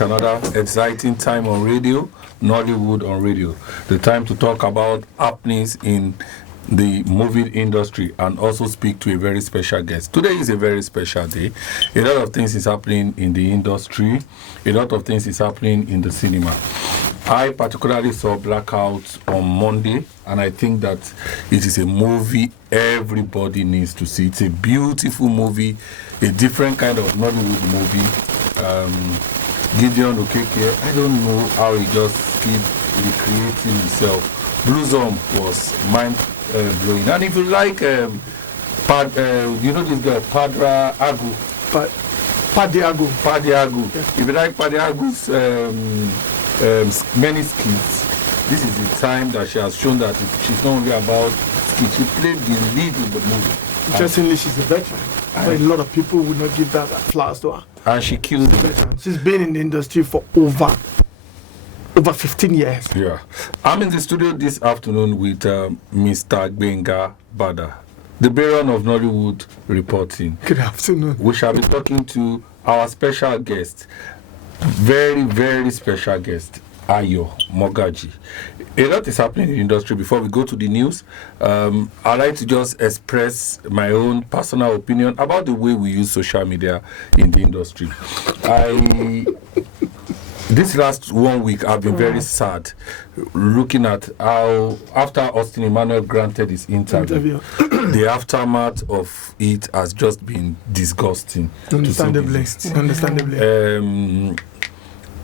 It's another exciting time on radio, Nollywood on radio. The time to talk about happenings in the movie industry and also speak to a very special guest. Today is a very special day. A lot of things is happening in the industry. A lot of things is happening in the cinema. I particularly saw Blackout on Monday, and I think that it is a movie everybody needs to see. It's a beautiful movie, a different kind of Nollywood movie. Gideon Okeke, I don't know how he just keep recreating himself. Blue Zone was mind-blowing. And if you like, you know this guy, Padra Agu. Padiago. Yeah. If you like Padiago's many skits, this is the time that she has shown that she's not only about skits, she played the lead in the movie. Interestingly, she's a veteran. A lot of people would not give that flowers to her. And she killed it. She's been in the industry for over 15 years. Yeah. I'm in the studio this afternoon with Mr. Gbenga Bada, the Baron of Nollywood reporting. Good afternoon. We shall be talking to our special guest, very, very special guest, Ayo Mogaji. A lot is happening in the industry. Before we go to the news, I'd like to just express my own personal opinion about the way we use social media in the industry. This last 1 week, I've been very sad looking at how, after Austin Emmanuel granted his interview, the aftermath of it has just been disgusting. Understandably.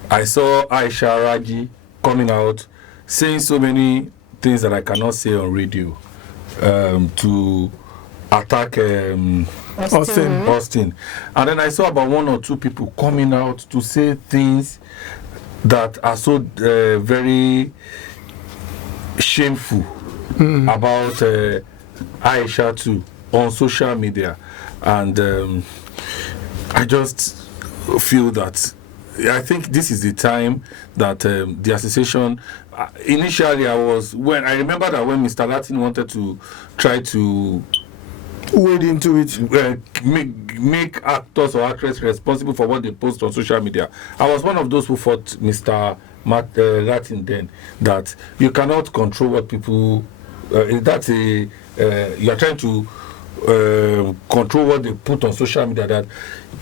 I saw Aisha Raji coming out saying so many things that I cannot say on radio to attack Austin. And then I saw about one or two people coming out to say things that are so very shameful about Aisha too on social media. And I just feel that I think this is the time that the association, initially I remember that when Mr. Latin wanted to try to wade into it, make actors or actresses responsible for what they post on social media, I was one of those who fought Mr. Latin then, that you cannot control what people, you are trying to control what they put on social media. That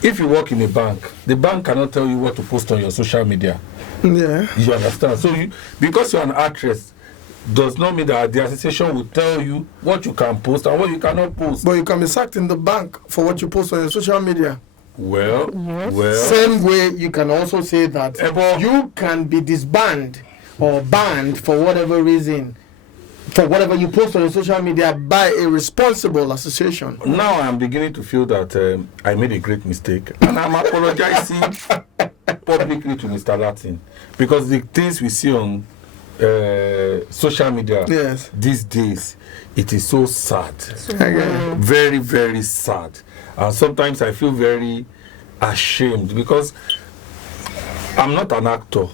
if you work in a bank, the bank cannot tell you what to post on your social media. Yeah, you understand. So because you're an actress does not mean that the association will tell you what you can post and what you cannot post. But you can be sacked in the bank for what you post on your social media. Well, same way you can also say that you can be disbanded or banned for whatever reason, for whatever you post on your social media by a responsible association. Now I'm beginning to feel that I made a great mistake, and I'm apologizing publicly to Mr. Latin, because the things we see on social media these days, it is so sad, very, very sad, and sometimes I feel very ashamed because I'm not an actor,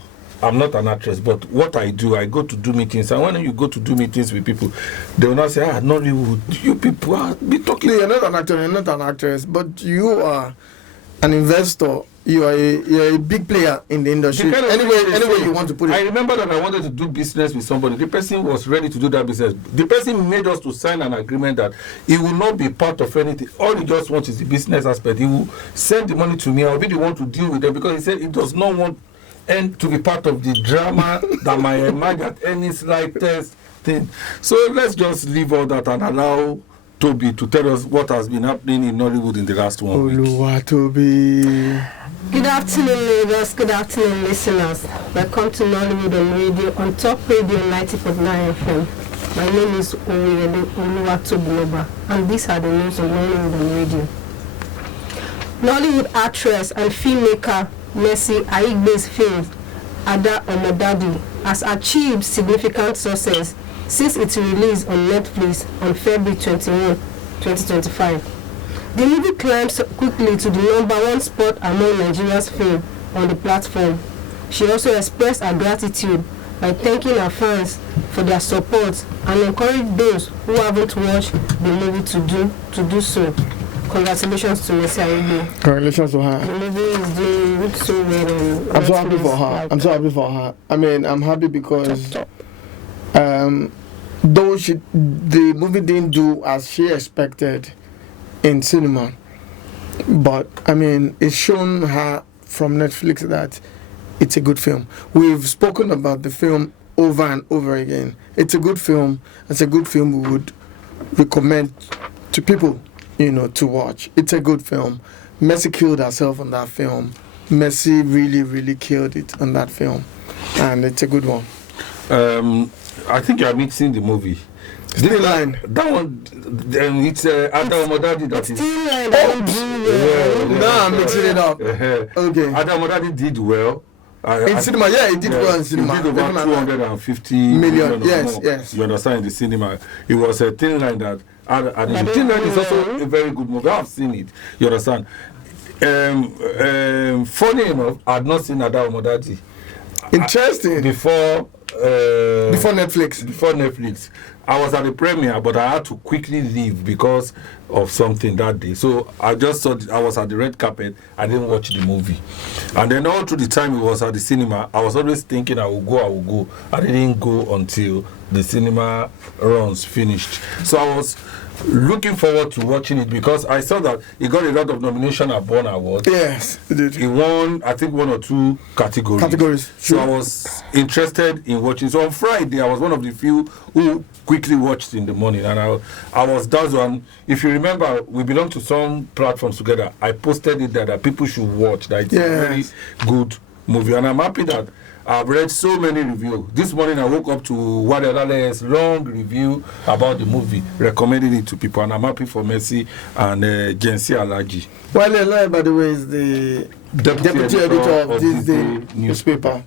I'm not an actress, but what I do, I go to do meetings, and when you go to do meetings with people, they will not say, Nollywood, you people are be talking. You're not an actor, you're not an actress, but you are an investor. You're a big player in the industry. Anyway you want to put it. I remember that I wanted to do business with somebody. The person was ready to do that business. The person made us to sign an agreement that he will not be part of anything. All he just wants is the business aspect. He will send the money to me. I'll be the one to deal with them, because he said he does not want to be part of the drama that might emerge at any slightest thing. So let's just leave all that and allow Toby to tell us what has been happening in Nollywood in the last 1 week. Toby. Good afternoon, neighbors. Good afternoon, listeners. Welcome to Nollywood on Radio, on Top Radio 90.9 FM. My name is Oluwatobi, and these are the news on Nollywood on Radio. Nollywood actress and filmmaker Mercy Aigbe's film Ada Omodadi has achieved significant success since its release on Netflix on February 21, 2025. The movie climbed quickly to the #1 spot among Nigeria's film on the platform. She also expressed her gratitude by thanking her fans for their support and encouraged those who haven't watched the movie to do so. congratulations to Mercy Aigbe. Congratulations to her. The movie is doing so well. I'm so happy for her. I'm so happy for her. I mean, I'm happy because though the movie didn't do as she expected in cinema, but I mean, it's shown her from Netflix that it's a good film. We've spoken about the film over and over again. It's a good film. It's a good film we would recommend to people, to watch. It's a good film. Mercy killed herself on that film. Mercy really, really killed it on that film. And it's a good one. I think you are mixing the movie. Still Line. That one, it's Adam Modadi that is. Still Line. No, I'm mixing it up. Okay. Adam Modadi did well. In cinema, he did well in cinema. He did over 250 million. Yes. You understand, in the cinema. It was a thin line that. And the thin line is also a very good movie. I've seen it. You understand? Funny enough, I had not seen Adam Modadi. Interesting. Before Netflix. I was at the premiere, but I had to quickly leave because of something that day. So I just saw I was at the red carpet. I didn't watch the movie. And then all through the time it was at the cinema, I was always thinking I will go. I didn't go until the cinema runs finished. So I was looking forward to watching it because I saw that it got a lot of nomination at Bonn Awards. Yes, it did. It won, I think, 1 or 2 categories. So I was interested in watching. So on Friday, I was one of the few who quickly watched in the morning, and I was that one. If you remember, we belong to some platforms together. I posted it there that people should watch. That it's a very good movie, and I'm happy that I've read so many reviews. This morning I woke up to Wadelale's long review about the movie, recommending it to people, and I'm happy for Mercy and Jensi Alaji. Wadele, by the way, is the deputy editor of this day newspaper.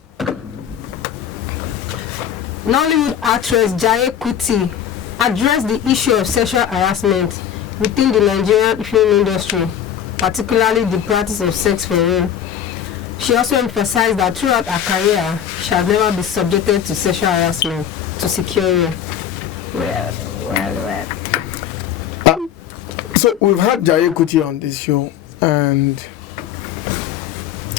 Nollywood actress Jaiye Kuti addressed the issue of sexual harassment within the Nigerian film industry, particularly the practice of sex for real. She also emphasized that throughout her career, she has never been subjected to sexual harassment to secure her. Well. So we've had Jaiye Kuti on this show, and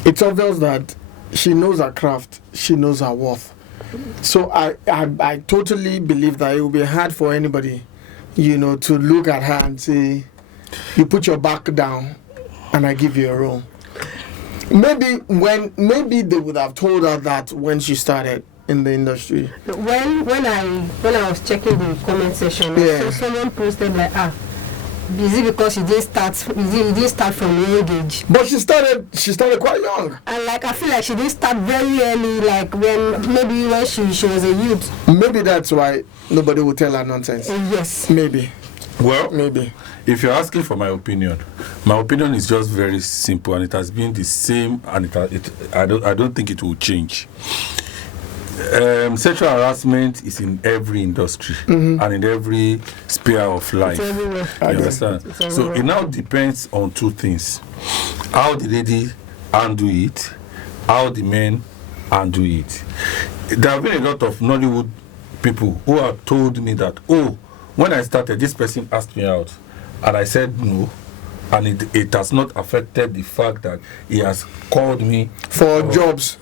it's obvious that she knows her craft, she knows her worth. So I totally believe that it will be hard for anybody, to look at her and say, you put your back down and I give you a role. Maybe they would have told her that when she started in the industry. When I was checking the comment section, I saw someone posted like, is it because you didn't start from a young age? But she started quite young. And I feel like she didn't start very early, like when she was a youth. Maybe that's why nobody will tell her nonsense. Yes. Maybe. Well, maybe. If you're asking for my opinion is just very simple, and it has been the same, and I don't think it will change. Sexual harassment is in every industry and in every sphere of life. You understand? So it now depends on 2 things: how the lady handle it, how the men handle it. There have been a lot of Nollywood people who have told me that, when I started, this person asked me out, and I said no, and it has not affected the fact that he has called me for jobs.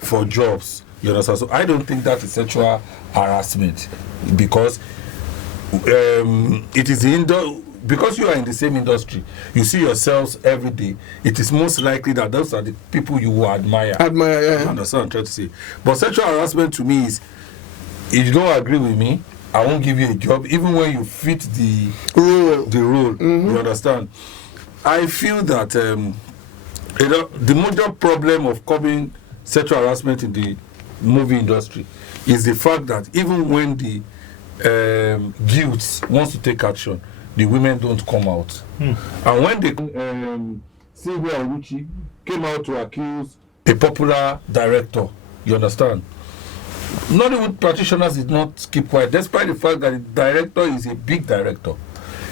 You understand? So I don't think that is sexual harassment, because it is because you are in the same industry, you see yourselves every day. It is most likely that those are the people you will admire. Yeah. You understand what I'm trying to say? But sexual harassment to me is, if you don't agree with me, I won't give you a job, even when you fit the role. You understand? I feel that the major problem of coming sexual harassment in the movie industry is the fact that even when the guilds wants to take action, the women don't come out. And when they Sylvia Oluchi came out to accuse a popular director, you understand, Nollywood practitioners did not keep quiet, despite the fact that the director is a big director.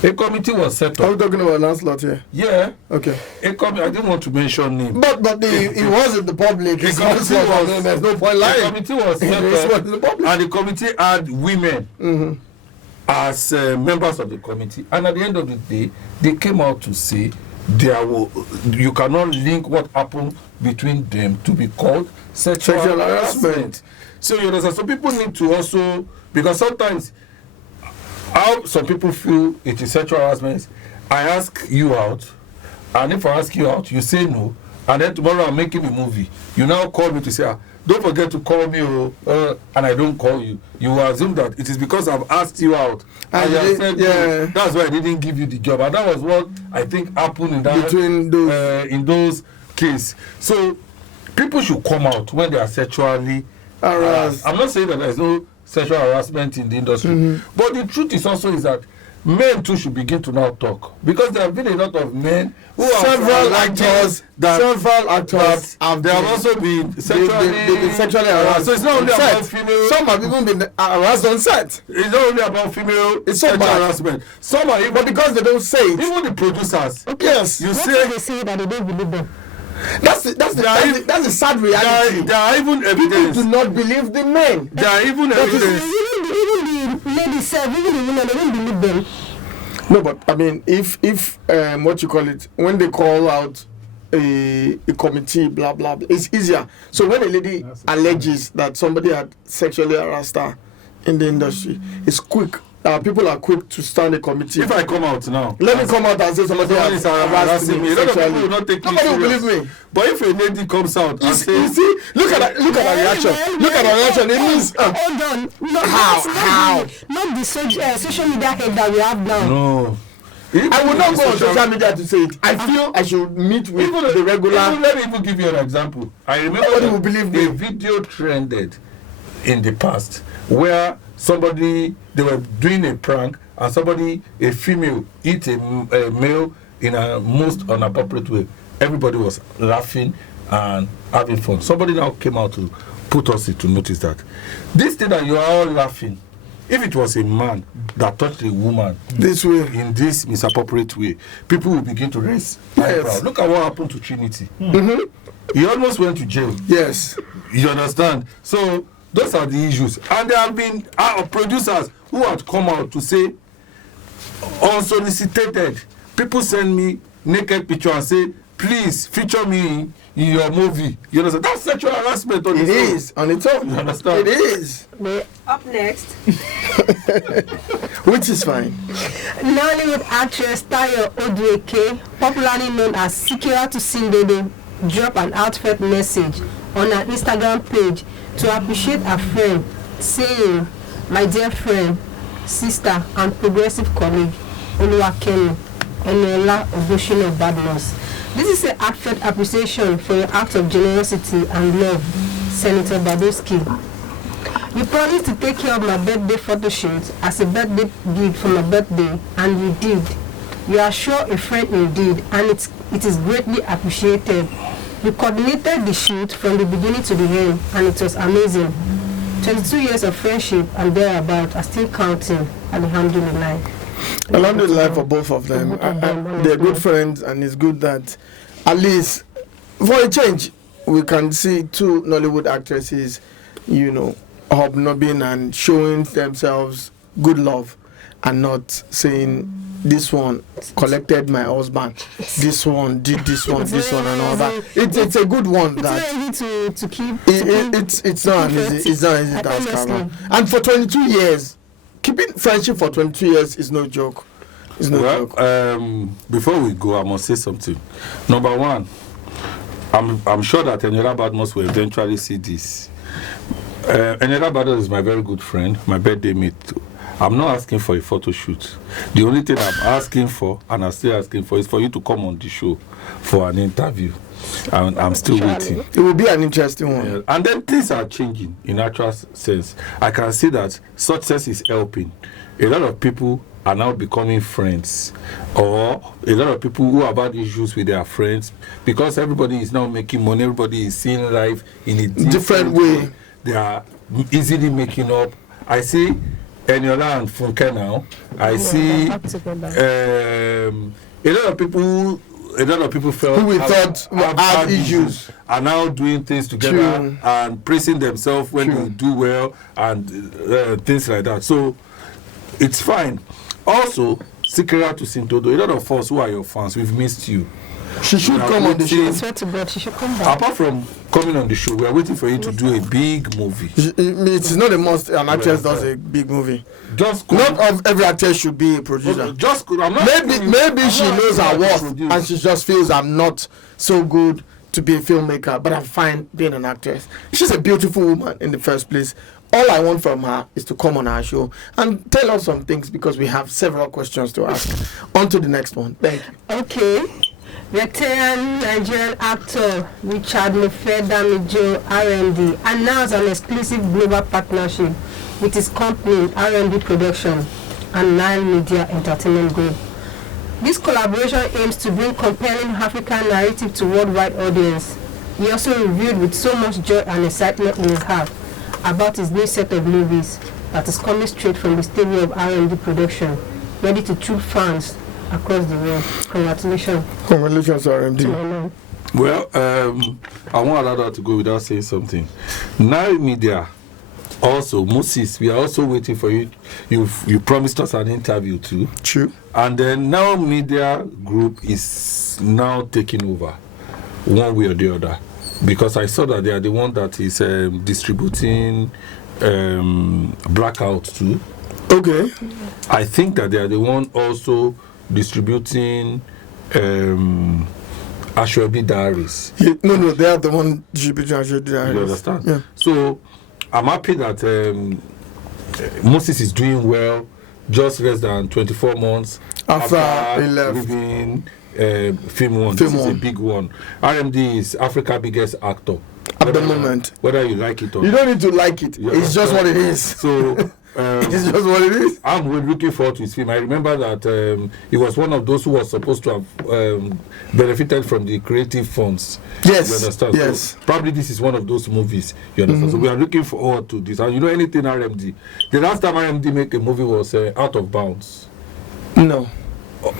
A committee was set up. Are we talking about Lancelot here? Yeah. Okay. I didn't want to mention name. But it was in the public. There's no point lying. The committee was set up, and the committee had women as members of the committee. And at the end of the day, they came out to say you cannot link what happened between them to be called sexual harassment. So you understand. So people need to also, because sometimes how some people feel it is sexual harassment. I ask you out, and if I ask you out, you say no, and then tomorrow I'm making a movie. You now call me to say, don't forget to call me, and I don't call you. You will assume that it is because I've asked you out, and you have said no. That's why I didn't give you the job, and that was what I think happened in that in those cases. So people should come out when they are sexually harassed. I'm not saying that there is no sexual harassment in the industry, but the truth is also is that men too should begin to now talk, because there have been a lot of men who several actors have also been sexually harassed. So it's not only about female. Some have even been harassed on set. It's not only about female sexual harassment. Some are even, but because they don't say it. Even the producers. Yes. You say they say that they don't believe them. That's the sad reality. There are even evidence. People do not believe the men. There are even evidence. Even the ladies say, even the women, they don't believe them. No, but I mean, if what you call it, when they call out a committee, blah blah blah, it's easier. So when a lady alleges that somebody had sexually harassed her in the industry, it's quick. People are quick to stand a committee. If I come out now, let me come out and say somebody is harassing me. People will not take Nobody will believe me. But if a lady comes out and says, you see, look at her reaction. Look at her reaction. It means hold on. No, how? Not the social media head that we have now. No. I will not go on social media to say it. I feel I should meet with the regular. Let me even give you an example. I remember nobody will believe me. A video trended in the past where they were doing a prank, and a female, hit a male in a most inappropriate way. Everybody was laughing and having fun. Somebody now came out to put us to notice that this thing that you are all laughing, if it was a man that touched a woman this way, in this misappropriate way, people will begin to raise eyebrows. Look at what happened to Trinity. He almost went to jail. Yes. You understand? So those are the issues. And there have been producers who had come out to say, unsolicited, people send me naked picture and say, please feature me in your movie. You understand? That's sexual harassment on its own. It is on its own. You understand? It is. Up next. Which is fine. Nollywood actress Tayo Odueke, popularly known as Sikira to Sindede, dropped an heartfelt message on her Instagram page to appreciate her friend, saying, "My dear friend, sister, and progressive colleague, Oluwakemi Eniola Ogoshino Badmus. This is a heartfelt appreciation for your act of generosity and love, Senator Badoski. You promised to take care of my birthday photo shoot as a birthday gift for my birthday, and you did. You are sure a friend indeed, and it is greatly appreciated. You coordinated the shoot from the beginning to the end, and it was amazing. 22 years of friendship and thereabout are still counting. Alhamdulillah." Alhamdulillah for both of them. They're good friends, and it's good that at least for a change we can see two Nollywood actresses, hobnobbing and showing themselves good love, and not saying this one collected my husband, this one did this one, and all that. It's a good one. It's that not easy to keep. It's not easy. It's not easy task. And for 22 years, keeping friendship for 22 years is no joke. It's no joke. Before we go, I must say something. Number one, I'm sure that Eniola Badmus will eventually see this. Eniola Badmus is my very good friend, my birthday mate too. I'm not asking for a photo shoot. The only thing I'm asking for, and I'm still asking for, is for you to come on the show for an interview. And I'm still waiting. It will be an interesting one. Yeah. And then things are changing in actual sense. I can see that success is helping. A lot of people are now becoming friends, or a lot of people who have had issues with their friends, because everybody is now making money, everybody is seeing life in a different way. They are easily making up. I see Eniola and Funke now. I see a lot of people felt who we thought had issues are now doing things together and praising themselves when they do well and things like that. So it's fine. Also, Sikira to Sintodo, a lot of us who are your fans, we've missed you. She should come on the show. I swear to God, she should come back. Apart from coming on the show, we are waiting for you to do a big movie. It's not a must. An actress does a big movie. Just not of every actress should be a producer. Maybe she knows her worth and she just feels I'm not so good to be a filmmaker, but I'm fine being an actress. She's a beautiful woman in the first place. All I want from her is to come on our show and tell us some things because we have several questions to ask. On to the next one. Thank you. Okay. Veteran Nigerian actor Richard Mofedamijo R&D announced an exclusive global partnership with his company R&D Production and Nile Media Entertainment Group. This collaboration aims to bring compelling African narrative to worldwide audience. He also revealed with so much joy and excitement in his heart about his new set of movies that is coming straight from the studio of R&D Production, ready to thrill fans across the world. Congratulations. Congratulations, R&D. Well, I won't allow that to go without saying something. Nile Media, also, Moses, we are also waiting for you. You promised us an interview too. True. And then Nile Media Group is now taking over, one way or the other. Because I saw that they are the one that is distributing Blackout too. Okay. I think that they are the one also distributing Ashwebi Diaries. Yeah, no, they are the one distributing Ashwebi Diaries. You understand? Yeah. So I'm happy that Moses is doing well, just less than 24 months after he left. Leaving Film One. This is a big one. RMD is Africa's biggest actor. At the moment. Whether you like it or you don't need to like it. It's just what it is. So it's just what it is. I'm really looking forward to his film. I remember that he was one of those who was supposed to have benefited from the creative funds. Yes. You understand? Yes. So probably this is one of those movies. You understand? So we are looking forward to this. And you know anything RMD? The last time RMD made a movie was Out of Bounds. No.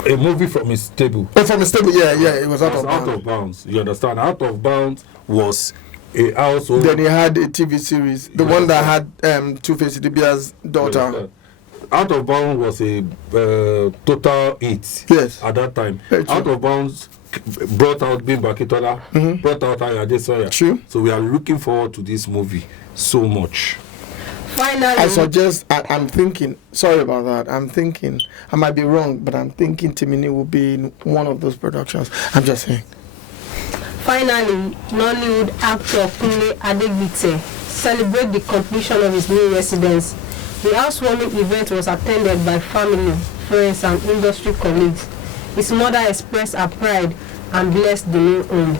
A movie from his table. Oh, from his table, yeah, it was Out of Bounds. You understand? Out of Bounds was a household. Then he had a TV series, the one that had Two-Face Idibia's daughter. Out of Bounds was a total hit. Yes. At that time. Out of Bounds brought out Bim Bakitola, brought out Ayade Soya. True. So we are looking forward to this movie so much. Finally, I suggest, I'm thinking, sorry about that, I'm thinking, I might be wrong, but I'm thinking Timini will be in one of those productions. I'm just saying. Finally, Nollywood actor Kunle Adegbite celebrated the completion of his new residence. The housewarming event was attended by family, friends, and industry colleagues. His mother expressed her pride and blessed the new home.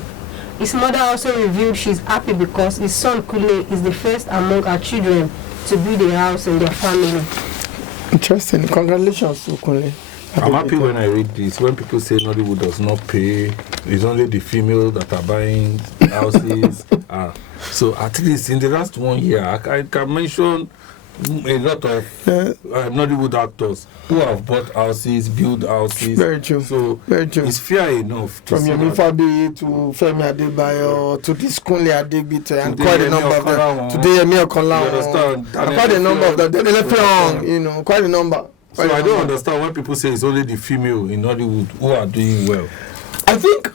His mother also revealed she's happy because his son Kunle is the first among her children to build a house in their family. Interesting. Congratulations to Kunle. I'm happy when I read this. When people say Nollywood does not pay, it's only the female that are buying houses. So at least in the last 1 year, I can mention a lot of Nollywood actors who have bought houses, built houses. Very true. So very true. It's fair enough. From Yomi Fabi to Femi Adebayo to this Kunle Adegbite and quite a number of them. Today, Emir Konla. Quite a number of them. You know, quite a number. So I don't understand why people say it's only the female in Nollywood who are doing well. I think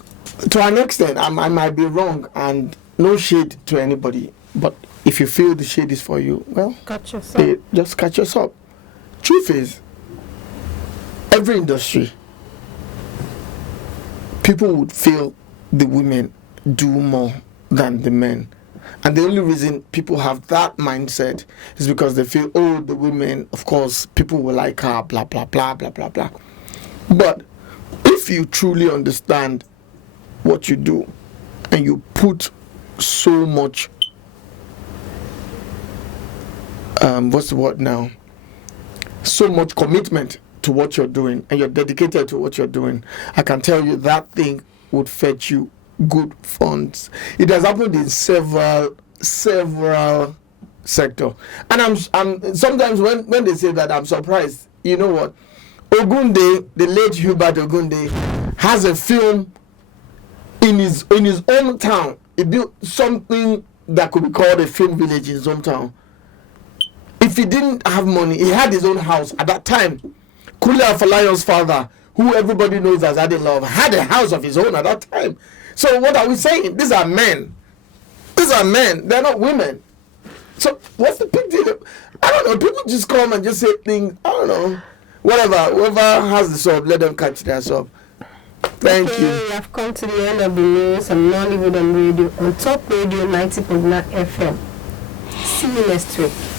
to an extent, I might be wrong, and no shade to anybody. But if you feel the shade is for you, well, just catch yourself. Truth is, every industry, people would feel the women do more than the men. And the only reason people have that mindset is because they feel, oh, the women, of course, people will like her, blah, blah, blah, blah, blah, blah. But if you truly understand what you do and you put so much, what's the word now? So much commitment to what you're doing and you're dedicated to what you're doing, I can tell you that thing would fetch you good funds. It has happened in several sectors, and I'm sometimes when they say that, I'm surprised. You know what? Ogunde, the late Hubert Ogunde, has a film in his own town. He built something that could be called a film village in his hometown. If he didn't have money, he had his own house at that time. Kule Afalayon's father, who everybody knows as Adelove, had a house of his own at that time. So what are we saying? These are men. These are men. They're not women. So what's the big deal? I don't know. People just come and just say things. I don't know. Whatever. Whoever has the sub, let them catch their sub. Thank you. We have come to the end of the news on Nollywood and Radio on Top Radio 90.9 FM. See you next week.